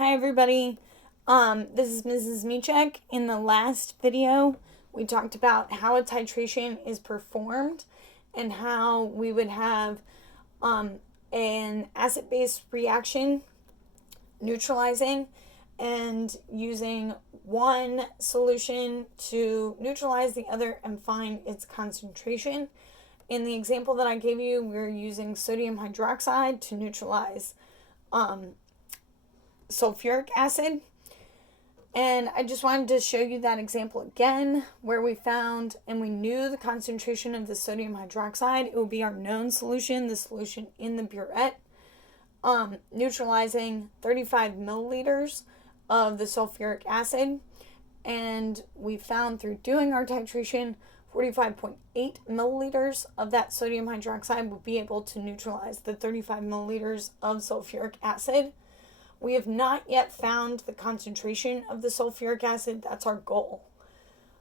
Hi everybody, this is Mrs. Michek. In the last video, we talked about how a titration is performed and how we would have an acid-base reaction neutralizing and using one solution to neutralize the other and find its concentration. In the example that I gave you, we're using sodium hydroxide to neutralize sulfuric acid, and I just wanted to show you that example again where we found and we knew the concentration of the sodium hydroxide. It will be our known solution, the solution in the burette, neutralizing 35 milliliters of the sulfuric acid, and we found through doing our titration 45.8 milliliters of that sodium hydroxide will be able to neutralize the 35 milliliters of sulfuric acid. We have not yet found the concentration of the sulfuric acid. That's our goal.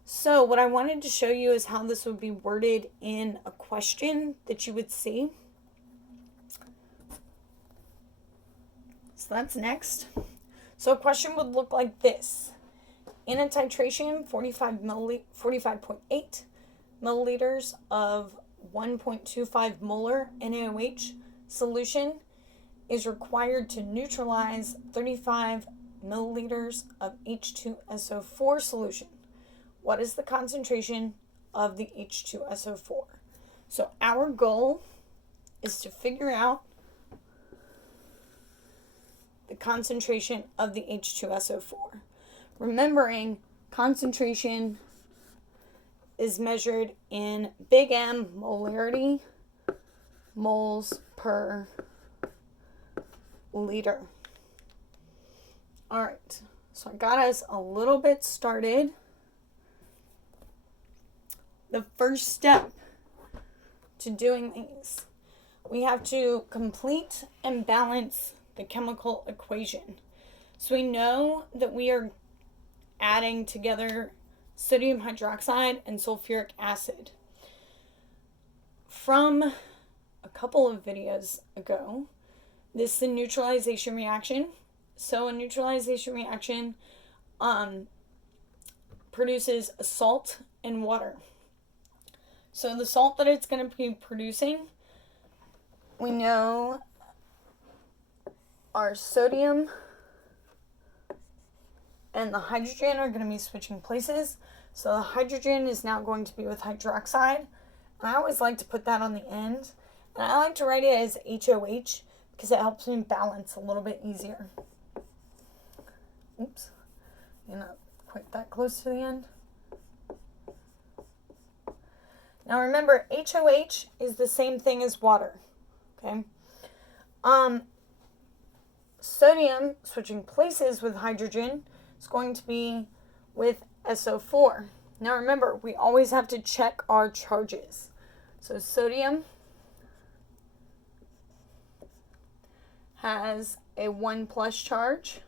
So what I wanted to show you is how this would be worded in a question that you would see. So that's next. So a question would look like this. In a titration, 45.8 milliliters of 1.25 molar NaOH solution is required to neutralize 35 milliliters of H2SO4 solution. What is the concentration of the H2SO4? So our goal is to figure out the concentration of the H2SO4. Remembering, concentration is measured in big M molarity, moles per liter. All right, so I got us a little bit started. The first step to doing these, we have to complete and balance the chemical equation. So we know that we are adding together sodium hydroxide and sulfuric acid. From a couple of videos ago, this is a neutralization reaction. So a neutralization reaction produces a salt and water. So the salt that it's going to be producing, we know our sodium and the hydrogen are going to be switching places. So the hydrogen is now going to be with hydroxide. And I always like to put that on the end. And I like to write it as HOH because it helps me balance a little bit easier. Oops, you're not quite that close to the end. Now remember, HOH is the same thing as water, okay? Sodium switching places with hydrogen is going to be with SO4. Now remember, we always have to check our charges. So sodium has a 1+ charge.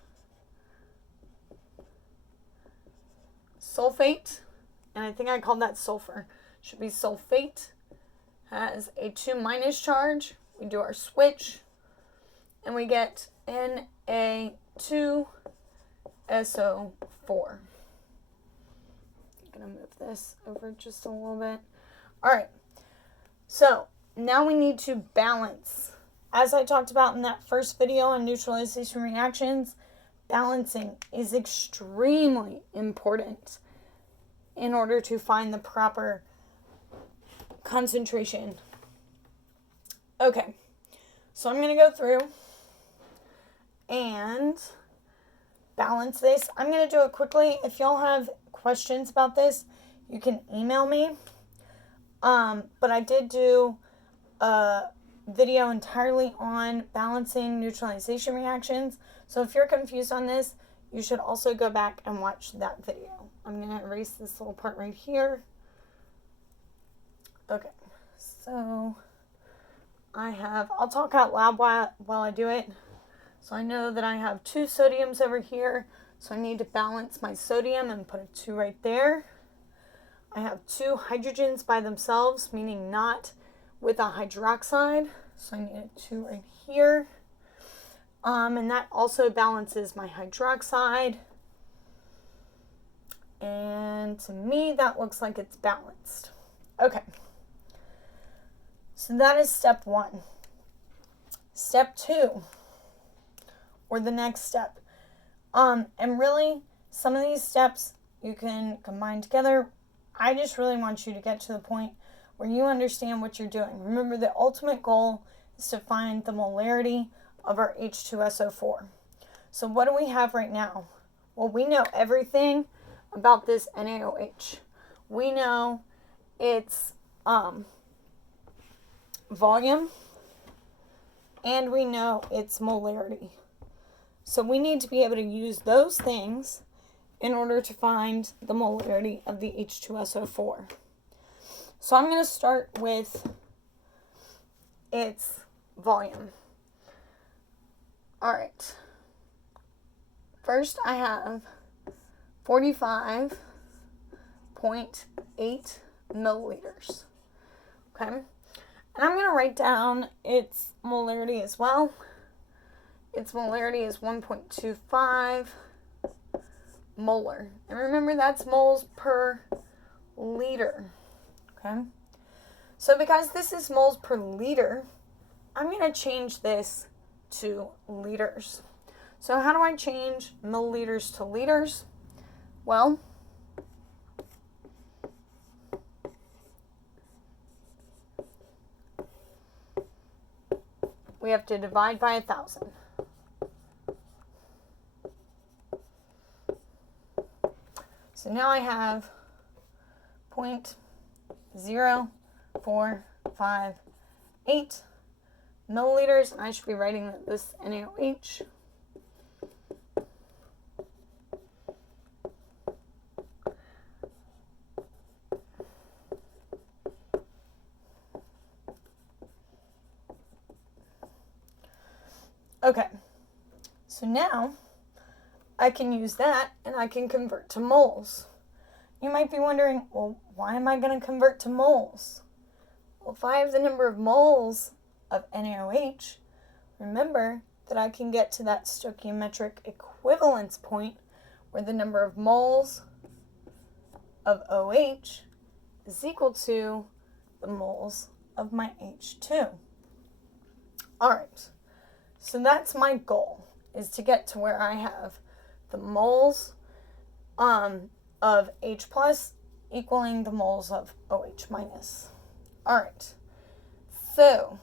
Sulfate, and I think I called that sulfur, should be sulfate, has a 2- charge. We do our switch, and we get Na2SO4. I'm going to move this over just a little bit. All right, so now we need to balance. As I talked about in that first video on neutralization reactions, balancing is extremely important in order to find the proper concentration. Okay, so I'm going to go through and balance this. I'm going to do it quickly. If y'all have questions about this, you can email me. But I did do a video entirely on balancing neutralization reactions. So if you're confused on this, you should also go back and watch that video. I'm going to erase this little part right here. Okay, so I'll talk out loud while I do it. So I know that I have 2 sodiums over here, so I need to balance my sodium and put a 2 right there. I have 2 hydrogens by themselves, meaning not with a hydroxide, so I need a 2 right here. And that also balances my hydroxide. And to me, that looks like it's balanced. Okay. So that is step 1. Step 2, or the next step. And really, some of these steps you can combine together. I just really want you to get to the point where you understand what you're doing. Remember, the ultimate goal is to find the molarity of our H2SO4. So what do we have right now? Well, we know everything about this NaOH. We know its volume, and we know its molarity. So we need to be able to use those things in order to find the molarity of the H2SO4. So I'm going to start with its volume. All right. First, I have 45.8 milliliters. Okay. And I'm going to write down its molarity as well. Its molarity is 1.25 molar. And remember, that's moles per liter. Okay. So because this is moles per liter, I'm going to change this to liters. So how do I change milliliters to liters? Well, we have to divide by 1,000. So now I have 0.0458 milliliters, and I should be writing this NaOH. Okay, so now I can use that and I can convert to moles. You might be wondering, well, why am I going to convert to moles? Well, if I have the number of moles of NaOH, remember that I can get to that stoichiometric equivalence point where the number of moles of OH is equal to the moles of my H2. All right. So that's my goal, is to get to where I have the moles of H plus equaling the moles of OH minus. All right. So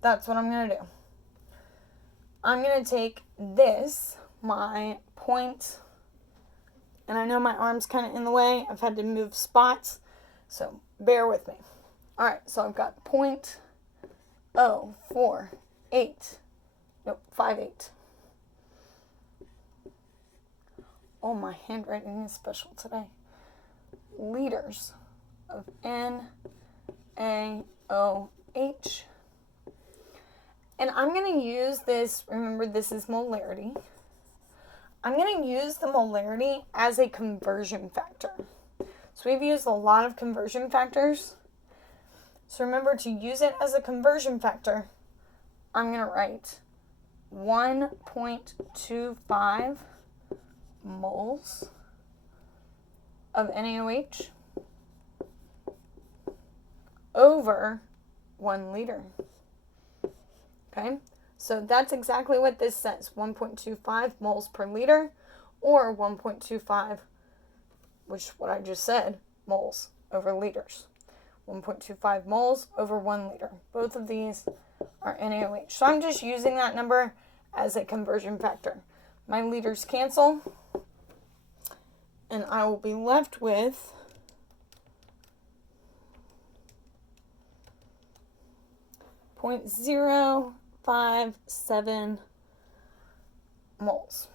that's what I'm going to do. I'm going to take this, my point, and I know my arm's kind of in the way. I've had to move spots, so bear with me. All right, so I've got 0.048. Nope, 58. Oh, my handwriting is special today. Liters of NaOH. And I'm going to use this, remember this is molarity. I'm going to use the molarity as a conversion factor. So we've used a lot of conversion factors. So remember, to use it as a conversion factor, I'm going to write 1.25 moles of NaOH over 1 liter. Okay, so that's exactly what this says, 1.25 moles per liter, or 1.25, which what I just said, moles over liters. 1.25 moles over 1 liter. Both of these are NaOH. So I'm just using that number as a conversion factor. My liters cancel, and I will be left with 0.057 moles.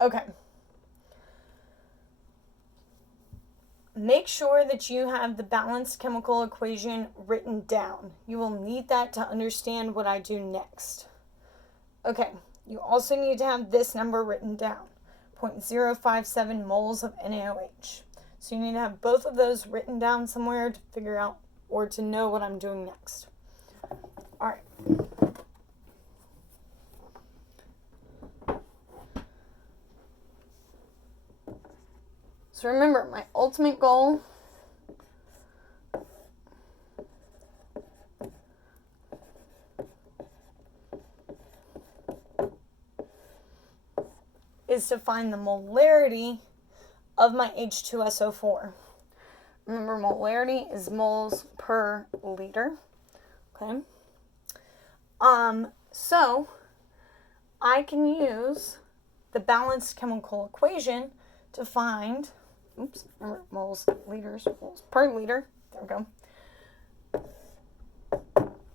Okay. Make sure that you have the balanced chemical equation written down. You will need that to understand what I do next. Okay, you also need to have this number written down, 0.057 moles of NaOH. So you need to have both of those written down somewhere to figure out or to know what I'm doing next. All right. So remember, my ultimate goal is to find the molarity of my H2SO4. Remember, molarity is moles per liter. Okay. So I can use the balanced chemical equation to find, remember, moles, liters, moles per liter. There we go.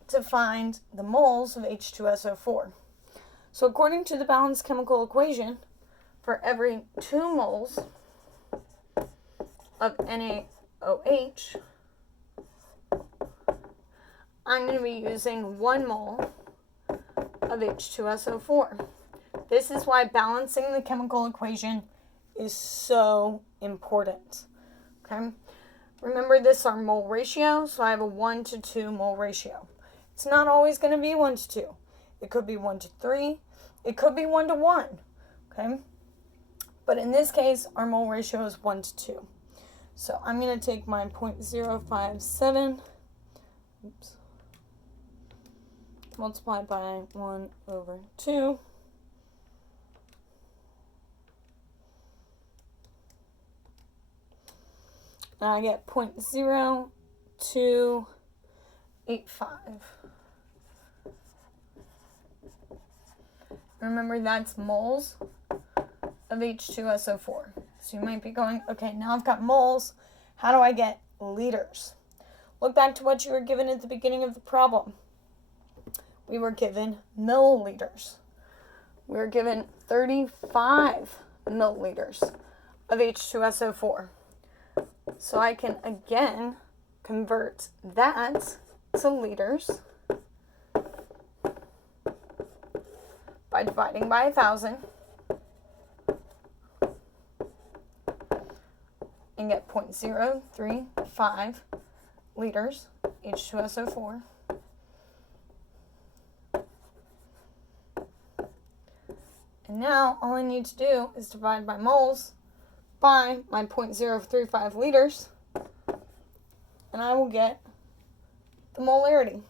To find the moles of H2SO4. So according to the balanced chemical equation, for every 2 moles of NaOH, I'm going to be using 1 mole of H2SO4. This is why balancing the chemical equation is so important. Okay? Remember, this is our mole ratio, so I have a 1 to 2 mole ratio. It's not always going to be 1 to 2. It could be 1 to 3. It could be 1 to 1. Okay? But in this case, our mole ratio is 1 to 2. So I'm going to take my 0.057, multiply by 1 over 2. And I get 0.0285. Remember, that's moles of H2SO4. So you might be going, okay, now I've got moles. How do I get liters? Look back to what you were given at the beginning of the problem. We were given milliliters. We were given 35 milliliters of H2SO4. So I can again convert that to liters by dividing by 1,000 and get 0.035 liters H2SO4. And now all I need to do is divide by moles by my 0.035 liters, and I will get the molarity.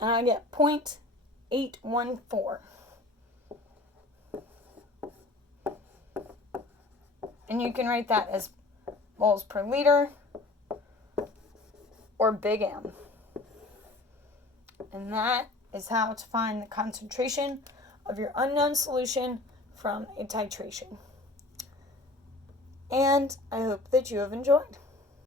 And I get 0.814. And you can write that as moles per liter or big M. And that is how to find the concentration of your unknown solution from a titration. And I hope that you have enjoyed.